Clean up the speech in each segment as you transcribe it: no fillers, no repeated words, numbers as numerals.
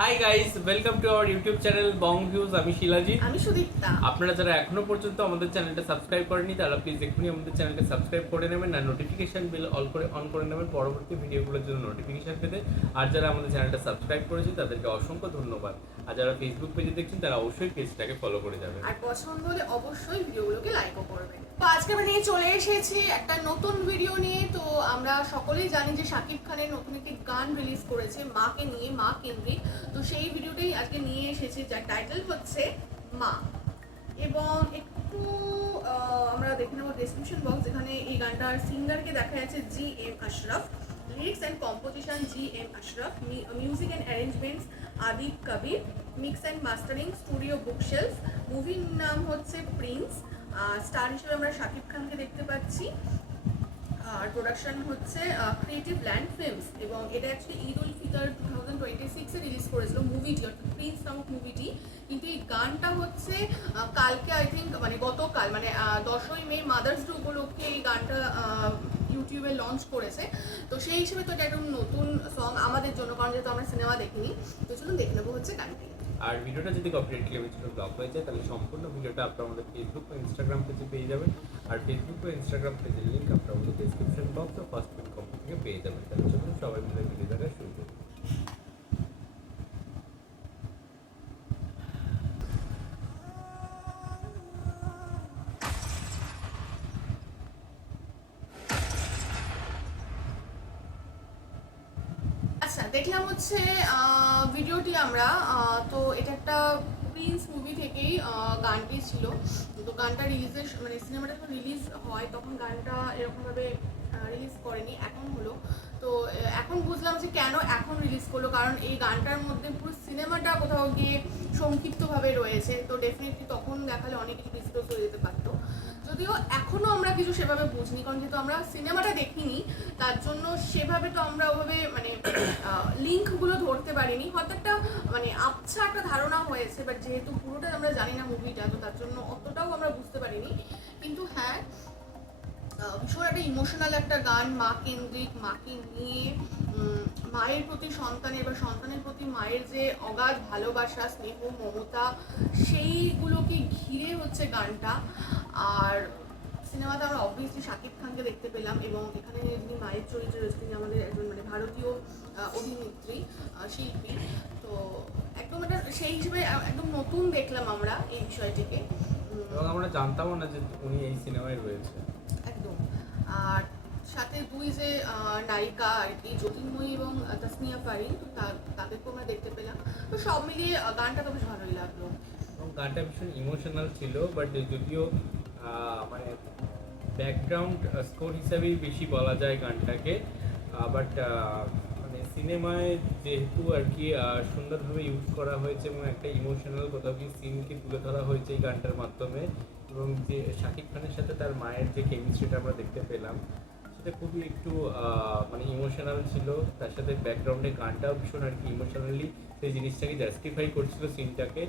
Hi guys, welcome to our YouTube channel Bong views. আমি শিলাজি, আমি সুদীপ্তা। আপনারা যারা এখনো পর্যন্ত আমাদের চ্যানেলটা সাবস্ক্রাইব করেনি তারা প্লিজ এক্ষুনি আমাদের চ্যানেলটা সাবস্ক্রাইব করে নেবেন, আর নোটিফিকেশন বেল অন করে নেবেন পরবর্তী ভিডিওগুলোর জন্য নোটিফিকেশন পেতে। আর যারা আমাদের চ্যানেলটা সাবস্ক্রাইব করেছে তাদেরকে অসংখ্য ধন্যবাদ। আর যারা ফেসবুক পেজে দেখছেন তারা অবশ্যই পেজটাকে ফলো করে যাবেন, আর পছন্দ হলে অবশ্যই ভিডিওগুলোকে লাইকও করবেন। তো আজকে আমরা নিয়ে চলে এসেছি একটা নতুন ভিডিও নিয়ে। তো আমরা সকলেই জানি যে শাকিব খানের নতুন একটি গান রিলিজ করেছে মাকে নিয়ে, মা কেন্দ্রিক। তো সেই ভিডিওটাই আজকে নিয়ে এসেছি, যার টাইটেল হচ্ছে মা। এবং একটু আমরা দেখে নেবো ডেসক্রিপশন বক্স, যেখানে এই গানটার সিঙ্গারকে দেখা যাচ্ছে GM Ashraf, lyrics and composition GM Ashraf, music and arrangements Adib Kabir, mix and mastering studio bookshelf. মুভির নাম হচ্ছে প্রিন্স। স্টার হিসেবে আমরা শাকিব খানকে দেখতে পাচ্ছি। আর প্রোডাকশন হচ্ছে ক্রিয়েটিভ ল্যান্ড ফিল্মস। এবং এটা অ্যাকচুয়ালি ঈদ উল ফিতর 2026-এ রিলিজ করেছিল মুভিটি, অর্থাৎ প্রিন্স নামক মুভিটি। কিন্তু এই গানটা হচ্ছে কালকে, আই থিঙ্ক মানে গতকাল, মানে 10ই মে মাদার্স ডে উপলক্ষে এই গানটা ইউটিউবে লঞ্চ করেছে। তো সেই হিসেবে তো এটা একটা নতুন সং আমাদের জন্য, কারণ যেহেতু আমরা সিনেমা দেখিনি। তো চলুন দেখে নেবো হচ্ছে গানটি। আর ভিডিওটা যদি কপিরাইট ক্লেমের জন্য ব্লক হয়ে যায় তাহলে সম্পূর্ণ ভিডিওটা আপনারা আমাদের ফেসবুক ও ইনস্টাগ্রাম পেজে পেয়ে যাবেন। আর ফেসবুক ও ইনস্টাগ্রাম পেজের লিঙ্ক আপনারা আমাদের ডেসক্রিপশন বক্স ও ফার্স্ট পিন কমেন্ট থেকে পেয়ে যাবেন। তাহলে চলুন সবাই মিলে ভিডিও দেখা শুরু করি। আচ্ছা, দেখলাম হচ্ছে ভিডিওটি আমরা। তো এটা একটা প্রিন্স মুভি থেকেই গানটি ছিল। তো গানটা রিলিজের মানে সিনেমাটা যখন রিলিজ হয় তখন গানটা এরকমভাবে রিলিজ করেনি, এখন হলো। তো এখন বুঝলাম যে কেন এখন রিলিজ করলো, কারণ এই গানটার মধ্যে পুরো সিনেমাটা কোথাও গিয়ে সংক্ষিপ্তভাবে রয়েছে। তো ডেফিনেটলি তখন দেখালে অনেক কিছু ডিসক্লোজ হয়ে যেতে পারতো। যদিও এখনও আমরা কিছু সেভাবে বুঝিনি, কারণ যেহেতু আমরা সিনেমাটা দেখিনি তার জন্য সেভাবে তো আমরা ওভাবে মানে লিঙ্কগুলো ধরতে পারিনি। হয়তো একটা মানে আবছা একটা ধারণা হয়েছে, বাট যেহেতু পুরোটা আমরা জানি না মুভিটা, তো তার জন্য অতটাও আমরা বুঝতে পারিনি। কিন্তু হ্যাঁ, ভীষণ একটা ইমোশনাল একটা গান, মা কেন্দ্রিক, মাকে নিয়ে, মায়ের প্রতি সন্তানের বা সন্তানের প্রতি মায়ের যে অগাধ ভালোবাসা, স্নেহ, মমতা, সেইগুলোকে ঘিরে হচ্ছে গানটা। আর সিনেমাতে আমরা অবভিয়াসলি শাকিব খানকে দেখতে পেলাম, এবং এখানে যিনি মায়ের চরিত্রে রয়েছে তিনি আমাদের একজন মানে ভারতীয় অভিনেত্রী, শিল্পী। তো একদম এটা সেই হিসেবে একদম নতুন দেখলাম আমরা এই বিষয়টিকে, এবং আমরা জানতামও না যে উনি এই সিনেমায় রয়েছে একদম। আর সাথে দুই যে নায়িকা আর কি, জ্যোতির্ময়ী এবং তাসনিয়া ফারিন, তাদেরকেও আমরা দেখতে পেলাম। তো সব মিলিয়ে গানটা তো বেশ ভালোই লাগলো। এবং গানটা ভীষণ ইমোশনাল ছিল, বাট যদিও মানে ব্যাকগ্রাউন্ড স্কোর হিসাবেই বেশি বলা যায় গানটাকে। বাট মানে সিনেমায় যেহেতু আর কি সুন্দরভাবে ইউজ করা হয়েছে এবং একটা ইমোশনাল কোথাও কি সিনকে তুলে ধরা হয়েছে এই গানটার মাধ্যমে। এবং যে শাকিব খানের সাথে তার মায়ের যে কেমিস্ট্রিটা আমরা দেখতে পেলাম সেটা খুবই একটু মানে ইমোশনাল ছিল। তার সাথে ব্যাকগ্রাউন্ডে গানটাও ভীষণ আর কি ইমোশনালি সেই জিনিসটাকে জাস্টিফাই করছিল সিনটাকে।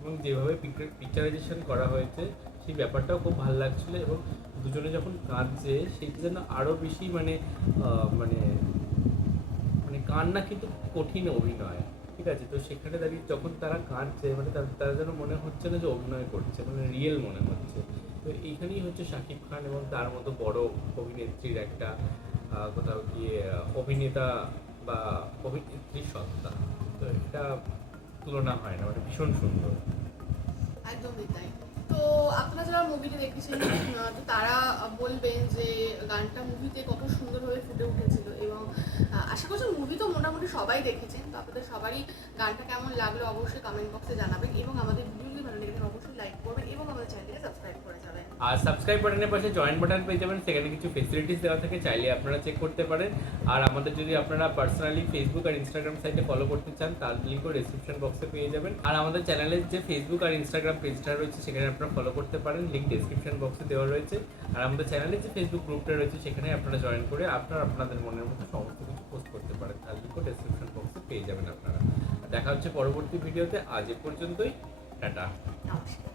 এবং যেভাবে পিকচারাইজেশন করা হয়েছে সেই ব্যাপারটাও খুব ভালো লাগছিলো। এবং দুজনে যখন কাঁদছে সেইটা যেন আরও বেশি মানে মানে মানে কান্না কিন্তু কঠিন অভিনয়, ঠিক আছে। তো সেখানে দাঁড়িয়ে যখন তারা কাঁদছে মানে তারা যেন মনে হচ্ছে না যে অভিনয় করছে, মানে রিয়েল মনে হচ্ছে। তো এইখানেই হচ্ছে শাকিব খান এবং তার মতো বড় অভিনেত্রীর একটা কোথাও গিয়ে অভিনেতা বা অভিনেত্রীর সত্তা। তো এটা তুলনা হয় না, মানে ভীষণ সুন্দর। একদমই তাই। তো আপনারা যারা মুভিটি দেখেছেন তো তারা বলবেন যে গানটা মুভিতে কত সুন্দরভাবে ফুটে উঠেছিল। এবং আশা করছি মুভি তো মোটামুটি সবাই দেখেছেন। তো আপনাদের সবারই গানটা কেমন লাগলো অবশ্যই কমেন্ট বক্সে জানাবেন, এবং আমাদের ভিডিও যদি ভালো লেগে থাকে অবশ্যই লাইক করবেন এবং আমাদের চ্যানেলটিকে সাবস্ক্রাইব করে যাবেন। আর সাবস্ক্রাইব বাটনের পাশে জয়েন বাটন পেয়ে যাবেন, সেখানে কিছু ফেসিলিটিস দেওয়া থাকে, চাইলে আপনারা চেক করতে পারেন। আর আমাদের যদি আপনারা পার্সোনালি ফেসবুক আর ইনস্টাগ্রাম সাইটে ফলো করতে চান তার লিঙ্কও ডেসক্রিপশন বক্সে পেয়ে যাবেন। আর আমাদের চ্যানেলের যে ফেসবুক আর ইনস্টাগ্রাম পেজটা রয়েছে সেখানে আপনারা ফলো করতে পারেন, লিঙ্ক ডেসক্রিপশন বক্সে দেওয়া রয়েছে। আর আমাদের চ্যানেলের যে ফেসবুক গ্রুপটা রয়েছে সেখানে আপনারা জয়েন করে আপনাদের মনের মতো সমস্ত কিছু পোস্ট করতে পারেন, তার লিঙ্কও ডেসক্রিপশন বক্সে পেয়ে যাবেন আপনারা। দেখা হচ্ছে পরবর্তী ভিডিওতে। আজ এ পর্যন্তই, টাটা। নমস্কার।